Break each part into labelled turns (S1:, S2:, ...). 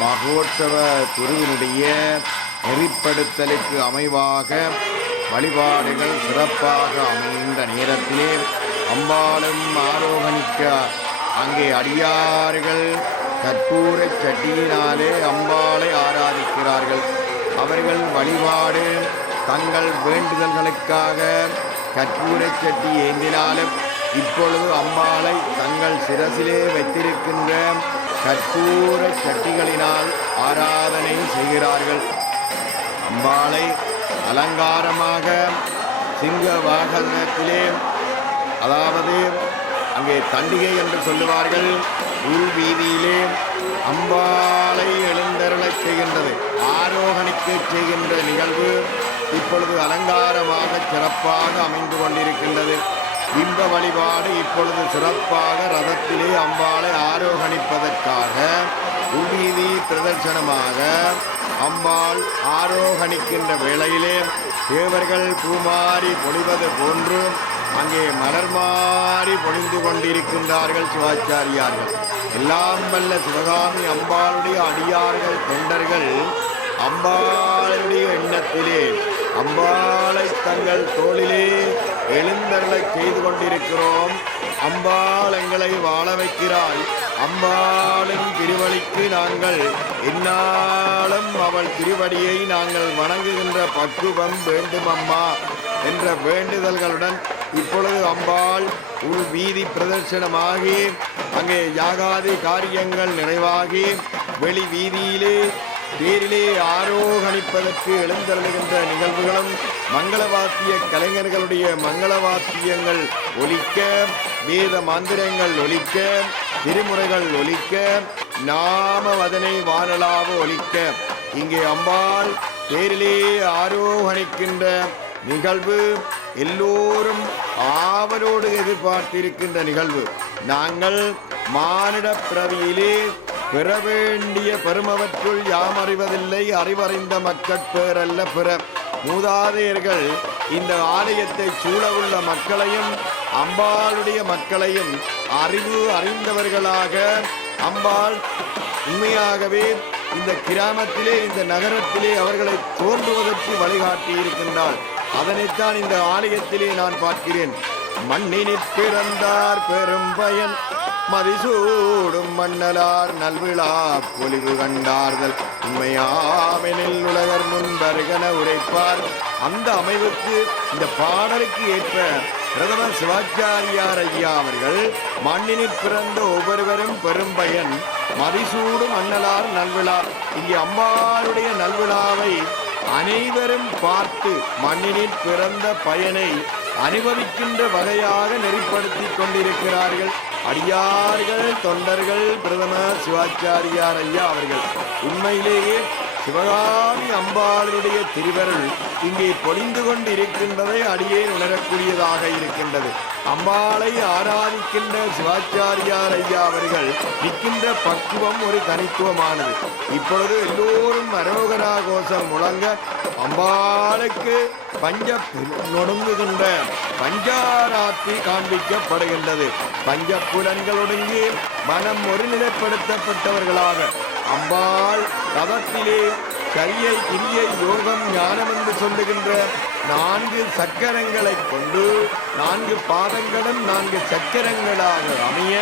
S1: மகோற்சவ குருவினுடைய நெறிப்படுத்தலுக்கு அமைவாக வழிபாடுகள் சிறப்பாக அமைந்த நேரத்திலே அம்பாலும் ஆரோகணிக்க அங்கே அடியார்கள் கற்பூர சட்டியினாலே அம்பாளை ஆராதிக்கிறார்கள். அவர்கள் வழிபாடு தங்கள் வேண்டுதல்களுக்காக கற்பூர சட்டி ஏந்தினாலும் இப்பொழுது அம்பாளை தங்கள் சிரசிலே வைத்திருக்கின்ற கற்பூர சட்டிகளினால் ஆராதனை செய்கிறார்கள். அம்பாளை அலங்காரமாக சிங்க வாகனத்திலே அதாவது அங்கே தண்டிகை என்று சொல்லுவார்கள் உள் வீதியிலே அம்பாளை எழுந்தருளச் செய்கின்றது. ஆரோகணிக்க செய்கின்ற நிகழ்வு இப்பொழுது அலங்காரமாக சிறப்பாக அமைந்து கொண்டிருக்கின்றது. இன்ப வழிபாடு இப்பொழுது சிறப்பாக ரதத்திலே அம்பாளை ஆரோகணிப்பதற்காக உள்வீதி பிரதர்சனமாக அம்பாள் ஆரோகணிக்கின்ற வேளையிலே தேவர்கள் பூமாரி பொழிவது போன்று அங்கே மலர் மாறி பொழிந்து கொண்டிருக்கின்றார்கள் சிவாச்சாரியார்கள். எல்லாம் வல்ல சிவகாமி அம்பாளுடைய அடியார்கள் தொண்டர்கள் அம்பாளுடைய எண்ணத்திலே அம்பாளை தங்கள் தோளிலே எழுந்தருளச் செய்து கொண்டிருக்கிறோம். அம்பாள் எங்களை வாழ வைக்கிறாள். அம்பாளின் திருவடிக்கு நாங்கள் இந்நாளும் அவள் திருவடியை நாங்கள் வணங்குகின்ற பக்குவம் வேண்டும் அம்மா என்ற வேண்டுதல்களுடன் இப்பொழுது அம்பாள் உள் வீதி பிரதர்சனமாகி அங்கே யாகாதி காரியங்கள் நிறைவாகி வெளி வீதியிலே தேரிலே ஆரோகணிப்பதற்கு எழுந்தருளுகின்ற நிகழ்வுகளும் மங்களவாத்திய கலைஞர்களுடைய மங்களவாத்தியங்கள் ஒலிக்க வேத மாந்திரங்கள் ஒலிக்க திருமுறைகள் ஒலிக்க நாம வதனை வானலாக ஒலிக்க. இங்கே அம்பாள் தேரிலே ஆரோகணிக்கின்ற நிகழ்வு எல்லோரும் ஆவலோடு எதிர்பார்த்திருக்கின்ற நிகழ்வு. நாங்கள் மானிட பிறவியிலே பிற வேண்டிய பெருமவற்றுள் யாம் அறிவதில்லை அறிவறிந்த மக்கட்பேரல்ல பிற மூதாதையர்கள் இந்த ஆலயத்தை சூழவுள்ள மக்களையும் அம்பாளுடைய மக்களையும் அறிவு அறிந்தவர்களாக அம்பாள் உண்மையாகவே இந்த கிராமத்திலே இந்த நகரத்திலே அவர்களை தோன்றுவதற்கு வழிகாட்டி இருக்கின்றாள். அதனைத்தான் இந்த ஆலயத்திலே நான் பார்க்கிறேன். மண்ணினிற் பிறந்தார் பெரும் பயன் மதிசூடும் மன்னலார் நல்விழா பொலிவு கண்டார்கள். உண்மையாமெனில் உலகர் முன்பருகன உரைப்பார். அந்த அமைவுக்கு இந்த பாடலுக்கு ஏற்ப பிரதமர் சிவாச்சாரியார் ஐயா அவர்கள் மண்ணினில் பிறந்த ஒவ்வொருவரும் பெரும் பயன் மதிசூடும் மன்னலார் நல்விழா இங்கே அம்பாளுடைய நல்விழாவை அனைவரும் பார்த்து மண்ணினில் பிறந்த பயனை அனுபவிக்கின்ற வகையாக நெறிப்படுத்தி கொண்டிருக்கிறார்கள். அடியார்கள் தொண்டர்கள் பிரதமர் சிவாச்சாரியார் ஐயா அவர்கள். உண்மையிலேயே சிவகாமி அம்பாளுடைய திருவருள் இங்கே பொழிந்து கொண்டிருக்கின்றதை அடியே உணரக்கூடியதாக இருக்கின்றது. அம்பாளை ஆராதிக்கின்ற சிவாச்சாரியார் ஐயா அவர்கள் நிற்கின்ற பக்குவம் ஒரு தனித்துவமானது. இப்பொழுது எல்லோரும் அரோகரா கோஷம் முழங்க அம்பாளுக்கு பஞ்ச நொடுங்குகின்ற பஞ்சாராத்தி காண்பிக்கப்படுகின்றது. பஞ்ச புலன்கள் ஒடுங்கி மனம் ஒருநிலைப்படுத்தப்பட்டவர்களாக அம்பாள் தவத்திலே கரியை கிரியை யோகம் ஞானம் என்று சொல்லுகின்ற நான்கு சக்கரங்களை கொண்டு நான்கு பாதங்களும் நான்கு சக்கரங்களாக அமைய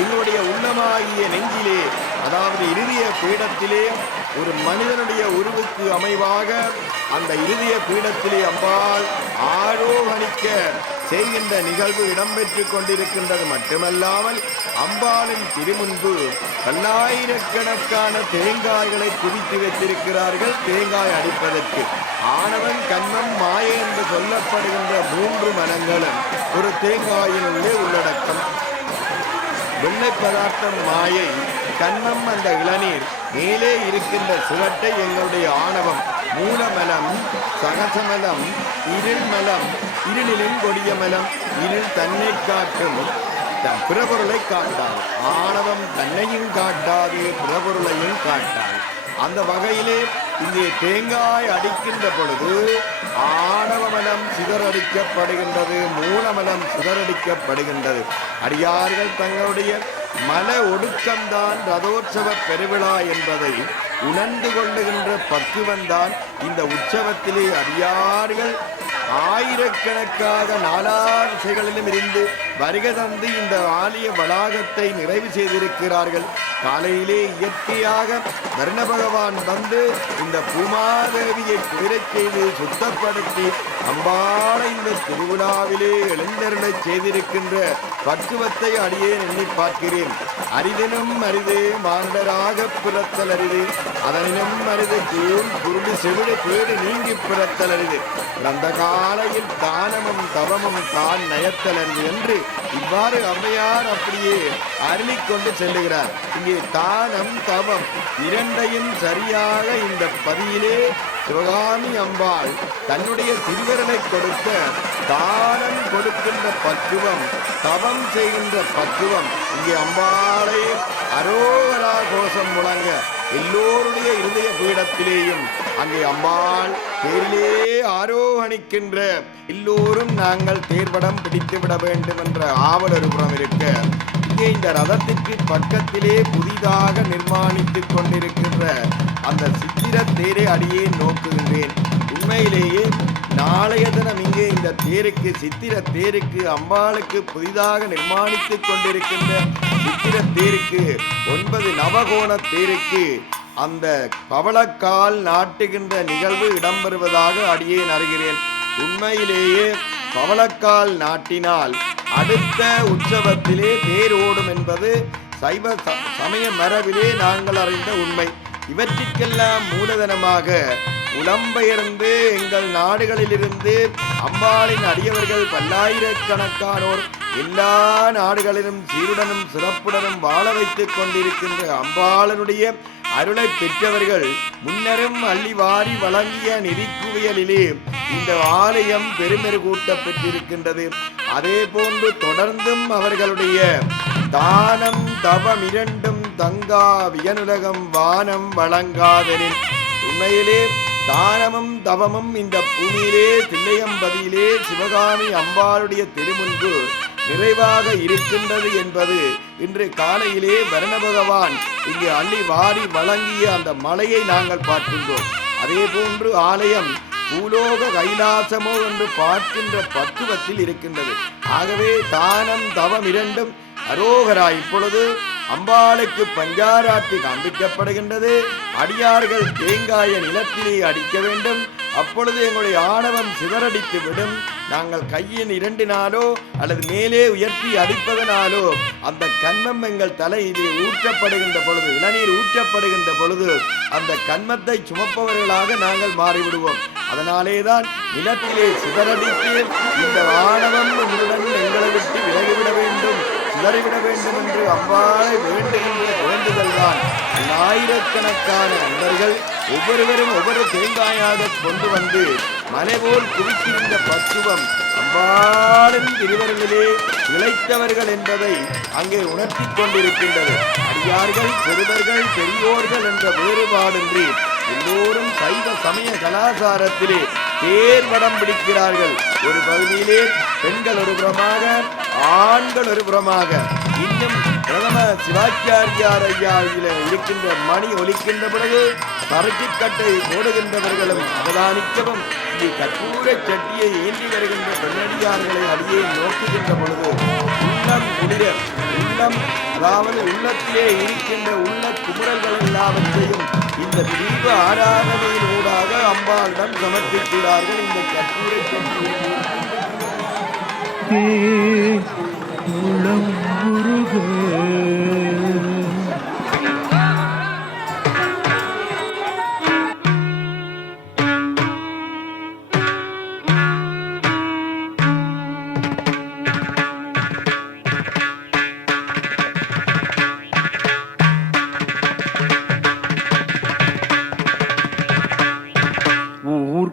S1: என்னுடைய உள்ளமாகிய நெஞ்சிலே அதாவது இறுதிய பீடத்திலே ஒரு மனிதனுடைய உருவுக்கு அமைவாக அந்த இறுதிய பீடத்திலே அம்பாள் ஆரோகணிக்க செய்கின்ற நிகழ்வு இடம்பெற்று கொண்டிருக்கின்றது மட்டுமல்லாமல் அம்பாளின் திருமுன்பு பல்லாயிரக்கணக்கான தேங்காய்களை குவித்து வைத்திருக்கிறார்கள். தேங்காய் அடிப்பதற்கு ஆணவன் கண்ணம் மாயை என்று சொல்லப்படுகின்ற மூன்று மனங்களும் ஒரு தேங்காயினுள்ளே உள்ளடக்கம். வெள்ளை பதார்த்தம் மாயை கண்ணம் அந்த இளநீர் மேலே இருக்கின்ற சுவட்டை எங்களுடைய ஆணவம். மூலமலம் சகசமலம் இருள்மலம் இருளிலும் கொடிய மலம் இருள் தன்னை காட்டும். பிறபொருளை காட்டாது. ஆணவம் தன்னையும் காட்டாது பிறபொருளையும் காட்டாது. அந்த வகையிலே இங்கே தேங்காய் அடிக்கின்ற பொழுது ஆணவமலம் சிதறடிக்கப்படுகின்றது மூலமலம் சிதறடிக்கப்படுகின்றது. அடியார்கள் தங்களுடைய மன ஒடுக்கம்தான் ரதோற்சவ பெருவிழா என்பதை உணர்ந்து கொள்ளுகின்ற பக்குவந்தான் இந்த உற்சவத்திலே அடியார்கள் ஆயிரக்கணக்காக நாலார் திசைகளிலும் இருந்து வருக தந்து இந்த ஆலய வளாகத்தை நிறைவு செய்திருக்கிறார்கள். காலையிலே இயற்கையாக வர்ண பகவான் வந்து இந்த பூமாதேவியை குதிரை செய்து சுத்தப்படுத்தி அம்பாட இந்த திருவிழாவிலே எழுந்தருளச் செய்திருக்கின்ற பக்குவத்தை அடியே எண்ணி பார்க்கிறேன். அரிதினும் அரிது மாண்டராக பிறத்தல் அரிது. அதனினும் அரிது கீழ் குருடு செவிடு பேடு நீங்கி பிறத்தல் அரிது. அந்த காலையில் தானமும் தவமும் தான் நயத்தல் என்று இவ்வாறு அம்மையார் அப்படியே அருளிக்கொண்டு செல்லுகிறார். இங்கே தானம் தவம் இரண்டையும் சரியாக இந்த பதியிலே சிவகாமி அம்பாள் தன்னுடைய திருவிரலை கொடுக்க தானம் கொடுக்கின்ற பக்குவம் தவம் செய்கின்ற பக்குவம். இங்கே அம்பாளை அரோகரா கோஷம் முழங்க எல்லோருடைய இருதய பீடத்திலேயும் அங்கே அம்பாள் தேரிலே ஆரோகணிக்கின்ற எல்லோரும் நாங்கள் தேர்வடம் பிடித்து விட வேண்டும் என்ற ஆவல் ஒரு புறம் இருக்க இங்கே இந்த ரதத்திற்கு பக்கத்திலே புதிதாக நிர்மாணித்துக் கொண்டிருக்கின்ற அந்த சித்திர தேரை அடியே நோக்குகின்றேன். உண்மையிலேயே நாளைய தினம் இங்கே இந்த தேருக்கு சித்திர தேருக்கு அம்பாளுக்கு புதிதாக நிர்மாணித்துக் கொண்டிருக்கின்ற சித்திர தேருக்கு ஒன்பது நவகோண தேருக்கு அந்த பவளக்கால் நாட்டுகின்ற நிகழ்வு இடம்பெறுவதாக அடியேன் அறிகிறேன். உண்மையிலேயே பவளக்கால் நாட்டினால் அடுத்த உற்சவத்திலே தேர் ஓடும் என்பது சைவ ச- சமய மரபிலே நாங்கள் அறிந்த உண்மை. இவற்றிற்கெல்லாம் மூலதனமாக புலம்பெயர்ந்து எங்கள் நாடுகளிலிருந்து அம்பாளின் அடியவர்கள் பல்லாயிரக்கணக்கானோர் எல்லா நாடுகளிலும் சீருடனும் சிறப்புடனும் வாழ வைத்துக் கொண்டிருக்கின்ற அம்பாளனுடைய அருளை பெற்றவர்கள் முன்னரும் அள்ளி வாரி வழங்கிய நிதிக்குவியலிலே இந்த ஆலயம் பெருமெரு கூட்டப் பெற்றிருக்கின்றது. அதே போன்று தொடர்ந்தும் அவர்களுடைய தானம் தவம் இரண்டும் தங்கா வியனுலகம் வானம் வழங்காதனின் உண்மையிலே தானமும் தவமும் இந்த பூமியிலே தில்லையம்பதியிலே சிவகாமி அம்பாளுடைய திருமுன்பு நிறைவாக இருக்கின்றது என்பது இன்று காலையிலே வரண பகவான் இங்கு அள்ளி வாரி வழங்கிய அந்த மலையை நாங்கள் பார்க்கின்றோம். அதே போன்று ஆலயம் பூலோக கைலாசமோ என்று பார்க்கின்ற பத்துவத்தில் இருக்கின்றது. ஆகவே தானம் தவம் இரண்டும் அரோகரா இப்பொழுது அம்பாளுக்கு பஞ்சாராட்டி காண்பிக்கப்படுகின்றது. அடியார்கள் தேங்காய நிலத்திலே அடிக்க வேண்டும். அப்பொழுது எங்களுடைய ஆணவம் சிதறடித்து விடும். நாங்கள் கையின் இரண்டினாலோ அல்லது மேலே உயர்த்தி அடிப்பதனாலோ அந்த கண்மம் எங்கள் தலையிலே ஊற்றப்படுகின்ற பொழுது இளநீர் ஊற்றப்படுகின்ற பொழுது அந்த கண்மத்தை சுமப்பவர்களாக நாங்கள் மாறிவிடுவோம். அதனாலே தான் நிலத்திலே சிதறடித்து இந்த ஆணவம் உங்களுடன் எங்களை விட்டு விலகிவிட வேண்டும். உதறிவிட வேண்டும் என்று அவ்வாறு வேண்டுகின்ற வேண்டுதல்தான் ஆயிரக்கணக்கான நண்பர்கள் ஒவ்வொருவரும் ஒவ்வொரு தேங்காயாக கொண்டு வந்து மலைபோல் குவிக்கின்ற பக்குவம் அம்பாளின் இழைத்தவர்கள் என்பதை அங்கே உணர்த்தி கொண்டிருக்கின்றது. அடியார்கள் சிறுவர்கள் பெரியோர்கள் என்ற வேறுபாடின்றி எல்லோரும் சைவ சமய கலாச்சாரத்திலே தேர்வடம் பிடிக்கிறார்கள். ஒரு பகுதியிலே பெண்கள் ஒரு புறமாக ஆண்கள் ஒரு புறமாக இன்னும் பிரதம சிவாச்சாரியார் ஐயாவில இருக்கின்ற மணி ஒலிக்கின்ற பொழுது தரக்கிக்கட்டை போடுகின்றவர்களும் அவதானிக்கவும் இங்கே கற்பூர சட்டியை ஏந்தி வருகின்ற பெண்ணடியார்களை அடியே நோக்குகின்ற பொழுது உள்ளம் குளிர உள்ளம் அதாவது உள்ளத்திலே இருக்கின்ற உள்ள குமுறல்கள் எல்லாவற்றையும் இந்த தீப ஆராதனையின் ஊடாக அம்பாளிடம் சமர்ப்பிக்கிறார்கள். இந்த கற்பூரை சட்டியை
S2: உளம் உருக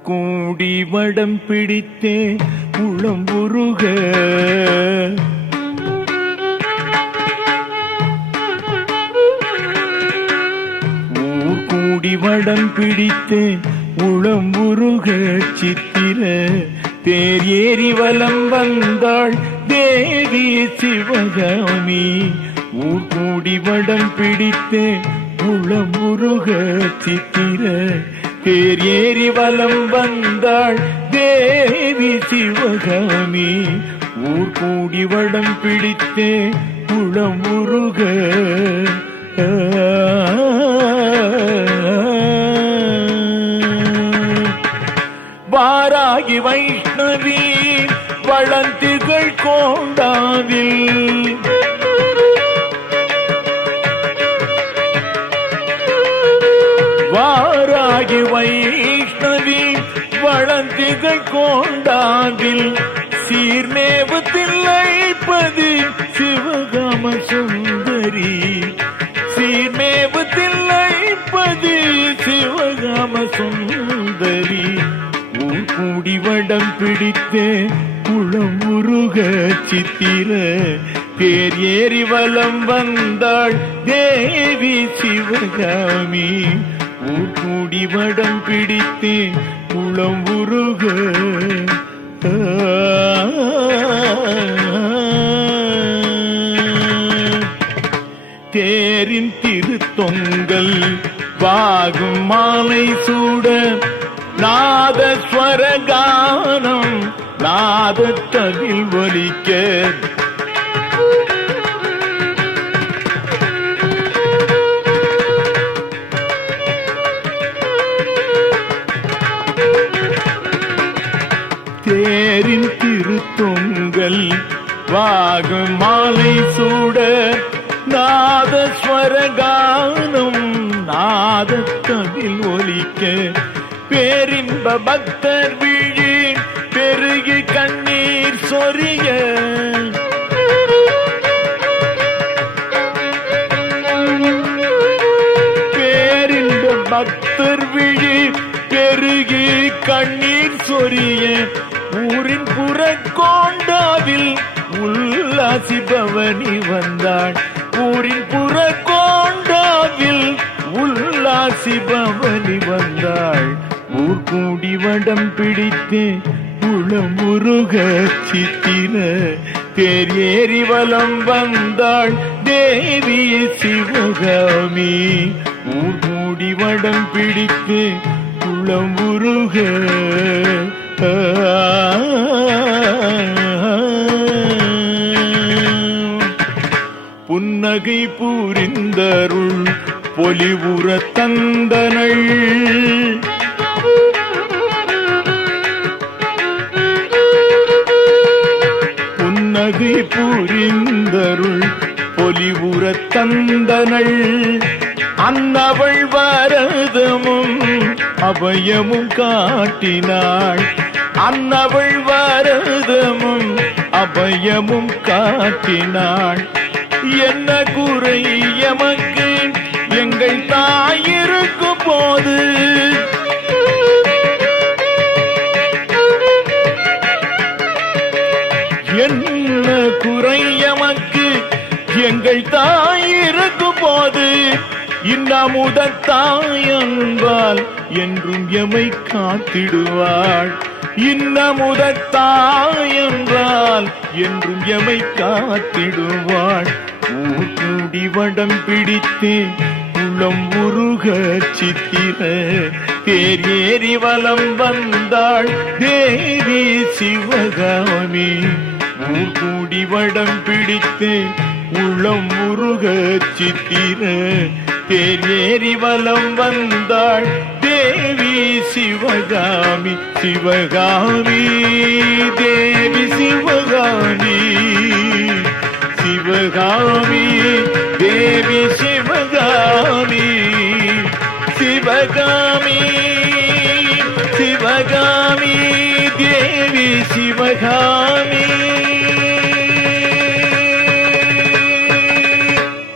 S2: கூடி வடம் பிடித்தே படம் பிடித்து கூடி உளம் உருக சித்திர. தேர் ஏறி வலம் வந்தாள் தேவி சிவகாமி. ஊர்கூடி வடம் பிடித்தேன் உளம் உருக சித்திர. தேர் ஏறி வலம் வந்தாள் தேவி சிவகாமி. ஊர்கூடி வடம் பிடித்தே உளம் வளர்த்துகள் கோண்டாவில். வாராகி வைஷ்ணவி வளந்திகள் கோண்டாவில். சீர்மேவு தில்லைப்பது சிவகாம சுந்தரி. சீர்மேவு தில்லைப்பது சிவகாம சுந்தரி. ஊர் கூடி வடம் பிடித்தேன் உருக சித்திர தேர் ஏறி வலம் வந்தாள் தேவி சிவகாமி. ஊர்கூடி வடம் பிடித்தே குளம் உருக. தேரின் திருத்தொங்கல் வாகும் மாலை சூட நாதஸ்வர கானம் நாதத்ததில் ஒலிக்க. தேரின் திருத்தொங்கல் வாகு மாலை சூட. நாதஸ்வர கானம் ஒலிக்க. பேரின்ப பக்தர் வீழ் பெருகி கண்ணீர் சொரிய. பேரின்ப பக்தர் விழி பெருகி கண்ணீர் சொரிய. ஊரின் புறக்கோண்டாவில் உல்லாசி பவனி வந்தாள் ஊரின் புறக்கோண்டாவில் உல்லாசி பவனி வந்தாள். ஊர் கூடி வடம் பிடித்தே உளம் உருக சித்தின தேர் வலம் வந்தாள் தேவி சிவகாமி. ஊர் வடம் பிடித்து குளம் உருக. புன்னகை பூரிந்தருள் பொலிவுற தந்தனள். புன்னகை புரிந்தருள் பொலிவுற தந்தனள். அந்தவள் வரதமும் அபயமும் காட்டினாள். அன்னவள் வரதமும் அபயமும் காட்டினாள். என்ன குறை எமக்கு எங்கள் தாயிருக்கும் போது என்ன குறையமக்கு எங்கள் தாய் இருக்கும் போது இன்னமுத தாய் என்றும் எமை காத்திடுவாள். இன்னமுத தாய் என்றும் எமை காத்திடுவாள். ஊர் வடம் பிடித்து உள்ளம் உருக சித்திர. தேர் ஏறி வலம் வந்தாள் தேவி சிவகாமி. ஊர் கூடி வடம் பிடித்தே உள்ளம் முருக சித்திர. தேர் வலம் வந்தாள் தேவி சிவகாமி சிவகாமி தேவி சிவகாமி சிவகாமி தேவி சிவகாமி சிவகாமி சிவகாமி தேவி சிவகாமி.